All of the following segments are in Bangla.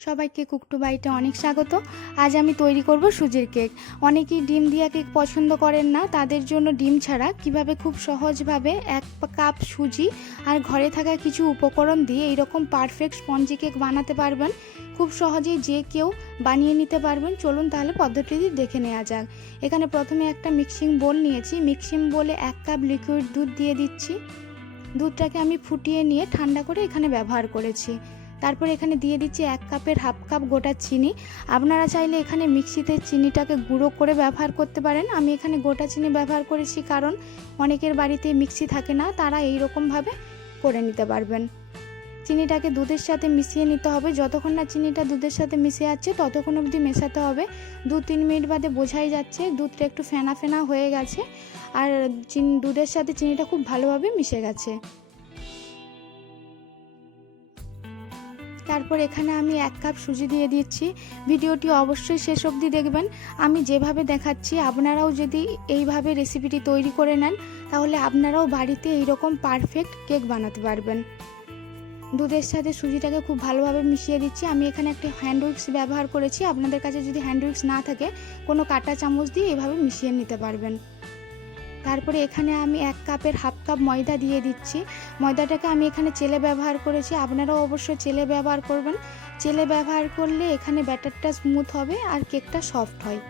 সবাইকে কুকটু বাইটে অনেক স্বাগত। আজ আমি তৈরি করব সুজির কেক। অনেকেই ডিম দিয়া কেক পছন্দ করেন না, তাদের জন্য ডিম ছাড়া কিভাবে খুব সহজভাবে 1 কাপ সুজি আর ঘরে থাকা কিছু উপকরণ দিয়ে এইরকম পারফেক্ট স্পঞ্জি কেক বানাতে পারবেন। খুব সহজেই যে কেউ বানিয়ে নিতে পারবেন। চলুন তাহলে পদ্ধতিটি দেখে নেওয়া যাক। এখানে প্রথমে একটা মিক্সিং বোল নিয়েছি। মিক্সিং বোলে 1 কাপ লিকুইড দুধ দিয়ে দিচ্ছি। দুধটাকে আমি ফুটিয়ে নিয়ে ঠান্ডা করে এখানে ব্যবহার করেছি। তারপর এখানে দিয়ে দিচ্ছি 1 কাপের হাফ কাপ গোটা চিনি। আপনারা চাইলে এখানে মিক্সিতে চিনিটাকে গুঁড়ো করে ব্যবহার করতে পারেন। আমি এখানে গোটা চিনি ব্যবহার করেছি কারণ অনেকের বাড়িতে মিক্সি থাকে না, তারা এই রকমভাবে করে নিতে পারবেন। চিনিটাকে দুধের সাথে মিশিয়ে নিতে হবে। যতক্ষণ না চিনিটা দুধের সাথে মিশে যাচ্ছে ততক্ষণ অবধি মেশাতে হবে। 2-3 মিনিট বাদে বোঝাই যাচ্ছে দুধটা একটু ফেনা ফেনা হয়ে গেছে আর দুধের সাথে চিনিটা খুব ভালোভাবে মিশে গেছে। তারপর এখানে আমি 1 কাপ সুজি দিয়ে দিচ্ছি। ভিডিওটি অবশ্যই শেষ অবধি দেখবেন। আমি যেভাবে দেখাচ্ছি আপনারাও যদি এইভাবে রেসিপিটি তৈরি করে নেন তাহলে আপনারাও বাড়িতে এইরকম পারফেক্ট কেক বানাতে পারবেন। দুধের সাথে সুজিটাকে খুব ভালোভাবে মিশিয়ে দিচ্ছি। আমি এখানে একটা হ্যান্ড উইক্স ব্যবহার করেছি। আপনাদের কাছে যদি হ্যান্ড উইক্স না থাকে কোনো কাঁটা চামচ দিয়ে এইভাবে মিশিয়ে নিতে পারবেন। তারপরে এখানে আমি 1 কাপের হাফ কাপ ময়দা দিয়ে দিচ্ছি। ময়দাটাকে আমি এখানে চেলে ব্যবহার করেছি, আপনারাও অবশ্যই চেলে ব্যবহার করবেন। চেলে ব্যবহার করলে এখানে ব্যাটারটা স্মুথ হবে আর কেকটা সফট হয়।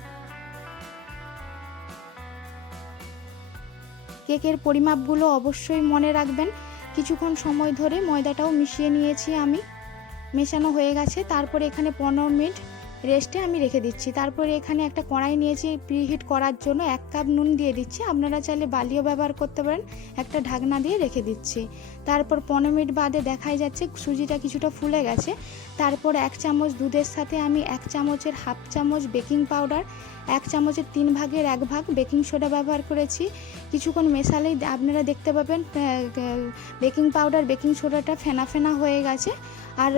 কেকের পরিমাপগুলো অবশ্যই মনে রাখবেন। কিছুক্ষণ সময় ধরে ময়দাটাও মিশিয়ে নিয়েছি আমি, মেশানো হয়ে গেছে। তারপরে এখানে 15 মিনিট রেস্টে আমি রেখে দিচ্ছি। তারপরে এখানে একটা কড়াই নিয়েছি প্রিহিট করার জন্য। 1 কাপ নুন দিয়ে দিচ্ছি, আপনারা চাইলে বালিও ব্যবহার করতে পারেন। একটা ঢাকনা দিয়ে রেখে দিচ্ছি। তারপর 15 মিনিট বাদে দেখাই যাচ্ছে সুজিটা কিছুটা ফুলে গেছে। তারপর 1 চামচ দুধের সাথে আমি 1 চামচের হাফ চামচ বেকিং পাউডার, 1 চামচের 3 ভাগের 1 ভাগ বেকিং সোডা ব্যবহার করেছি। কিছুক্ষণ মেশালেই আপনারা দেখতে পাবেন বেকিং পাউডার বেকিং সোডাটা ফেনা ফেনা হয়ে গেছে আর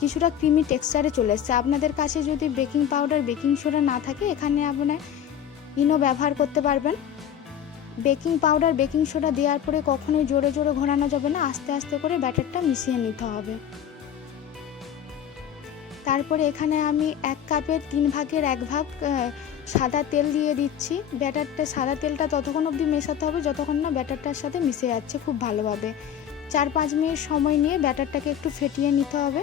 কিছুটা ক্রিমি টেক্সচারে চলে এসছে। আপনাদের কাছে যদি বেকিং পাউডার বেকিং সোডা না থাকে এখানে আপনারা ইনো ব্যবহার করতে পারবেন। বেকিং পাউডার বেকিং সোডা দেওয়ার পরে কখনোই জোরে জোরে ঘোরানো যাবে না, আস্তে আস্তে করে ব্যাটারটা মিশিয়ে নিতে হবে। তারপরে এখানে আমি 1 কাপের 3 ভাগের 1 ভাগ সাদা তেল দিয়ে দিচ্ছি। ব্যাটারটা সাদা তেলটা ততক্ষণ অবধি মেশাতে হবে যতক্ষণ না ব্যাটারটার সাথে মিশে যাচ্ছে খুব ভালোভাবে। 4-5 মিনিট সময় নিয়ে ব্যাটারটাকে একটু ফেটিয়ে নিতে হবে।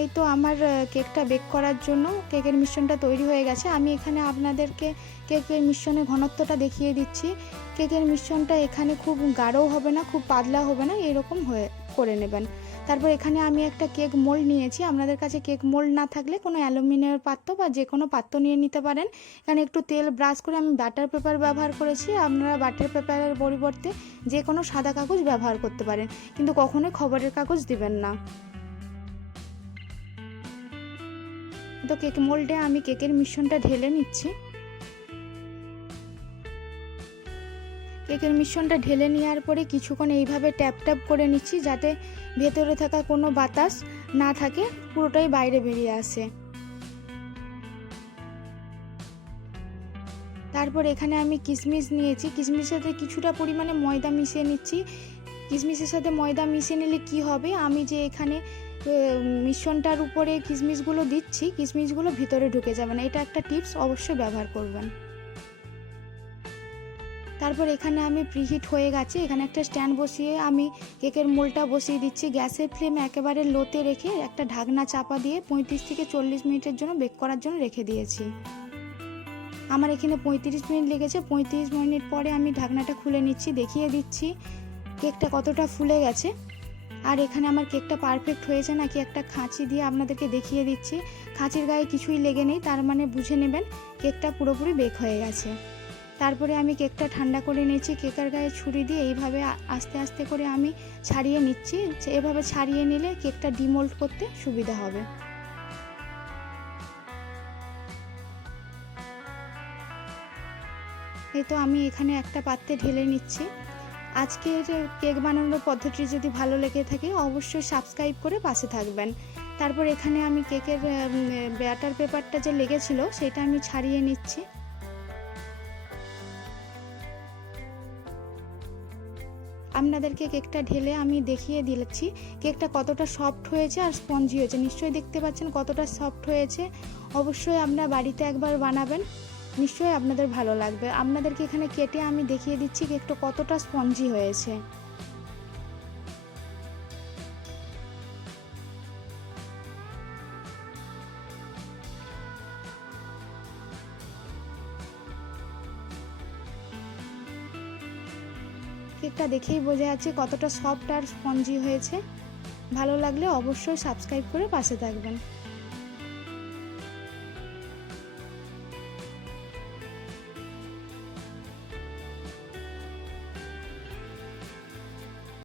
এই তো আমার কেকটা বেক করার জন্য কেকের মিশ্রণটা তৈরি হয়ে গেছে। আমি এখানে আপনাদেরকে কেকের মিশ্রণের ঘনত্বটা দেখিয়ে দিচ্ছি। কেকের মিশ্রণটা এখানে খুব গাঢ়ও হবে না, খুব পাতলা হবে না, এরকম হয়ে করে নেবেন। তারপর এখানে আমি একটা কেক মোল্ড নিয়েছি। আপনাদের কাছে কেক মোল্ড না থাকলে কোনো অ্যালুমিনিয়ামের পাত্র বা যে কোনো পাত্র নিয়ে নিতে পারেন। এখানে একটু তেল ব্রাশ করে আমি বাটার পেপার ব্যবহার করেছি। আপনারা বাটার পেপারের পরিবর্তে যে কোনো সাদা কাগজ ব্যবহার করতে পারেন, কিন্তু কখনোই খবরের কাগজ দিবেন না। তো কেক মোল্ডে আমি কেকের মিশ্রণটা ঢেলে নিচ্ছি। কেকের মিশ্রণটা ঢেলে নেওয়ার পরে কিছুক্ষণ এইভাবে ট্যাপ ট্যাপ করে নিচ্ছি যাতে ভেতরে থাকা কোনো বাতাস না থাকে, পুরোটাই বাইরে বেরিয়ে আসে। তারপর এখানে আমি কিশমিশ নিয়েছি। কিশমিশের সাথে কিছুটা পরিমাণে ময়দা মিশিয়ে নিচ্ছি। কিশমিশের সাথে ময়দা মিশিয়ে নিলে কি হবে, আমি যে এখানে মিশ্রণটার উপরে কিশমিশগুলো দিচ্ছি, কিশমিশগুলো ভিতরে ঢুকে যাবে না। এটা একটা টিপস, অবশ্যই ব্যবহার করবেন। তারপর এখানে আমি প্রিহিট হয়ে গেছে, এখানে একটা স্ট্যান্ড বসিয়ে আমি কেকের মোল্ডটা বসিয়ে দিচ্ছি। গ্যাসের ফ্লেম একেবারে লোতে রেখে একটা ঢাকনা চাপা দিয়ে 35 থেকে 40 মিনিটের জন্য বেক করার জন্য রেখে দিয়েছি। আমার এখানে 35 মিনিট লেগেছে। 35 মিনিট পরে আমি ঢাকনাটা খুলে নিচ্ছি, দেখিয়ে দিচ্ছি কেকটা কতটা ফুলে গেছে। আর এখানে আমার কেকটা পারফেক্ট হয়েছে নাকি একটা খাঁচি দিয়ে আপনাদেরকে দেখিয়ে দিচ্ছি। খাঁচির গায়ে কিছুই লেগে নেই, তার মানে বুঝে নেবেন কেকটা পুরোপুরি বেক হয়ে গেছে। তারপরে আমি কেকটা ঠান্ডা করে নিয়েছি। কেকের গায়ে ছুরি দিয়ে এইভাবে আস্তে আস্তে করে আমি ছাড়িয়ে নিচ্ছি। এভাবে ছাড়িয়ে নিলে কেকটা ডিমোল্ড করতে সুবিধা হবে। এই তো আমি এখানে একটা পাত্রে ঢেলে নিচ্ছি। আজকের কেক বানানোর পদ্ধতি যদি ভালো লেগে থাকে অবশ্যই সাবস্ক্রাইব করে পাশে থাকবেন। তারপর এখানে আমি কেকের ব্যাটার পেপারটা যে লেগেছিল সেটা আমি ছাড়িয়ে নিচ্ছি। আপনাদেরকে কেকটা ঢেলে আমি দেখিয়ে দিচ্ছি কেকটা কতটা সফট হয়েছে আর স্পঞ্জি হয়েছে। নিশ্চয়ই দেখতে পাচ্ছেন কতটা সফট হয়েছে। অবশ্যই আপনারা বাড়িতে একবার বানাবেন, নিশ্চয়ই আপনাদের ভালো লাগবে। আপনাদেরকে এখানে কেটে আমি দেখিয়ে দিচ্ছি কেকটা কতটা স্পঞ্জি হয়েছে। কেকটা দেখেই বোঝা যাচ্ছে কতটা সফট আর স্পঞ্জি হয়েছে। ভালো লাগলে অবশ্যই সাবস্ক্রাইব করে পাশে থাকবেন।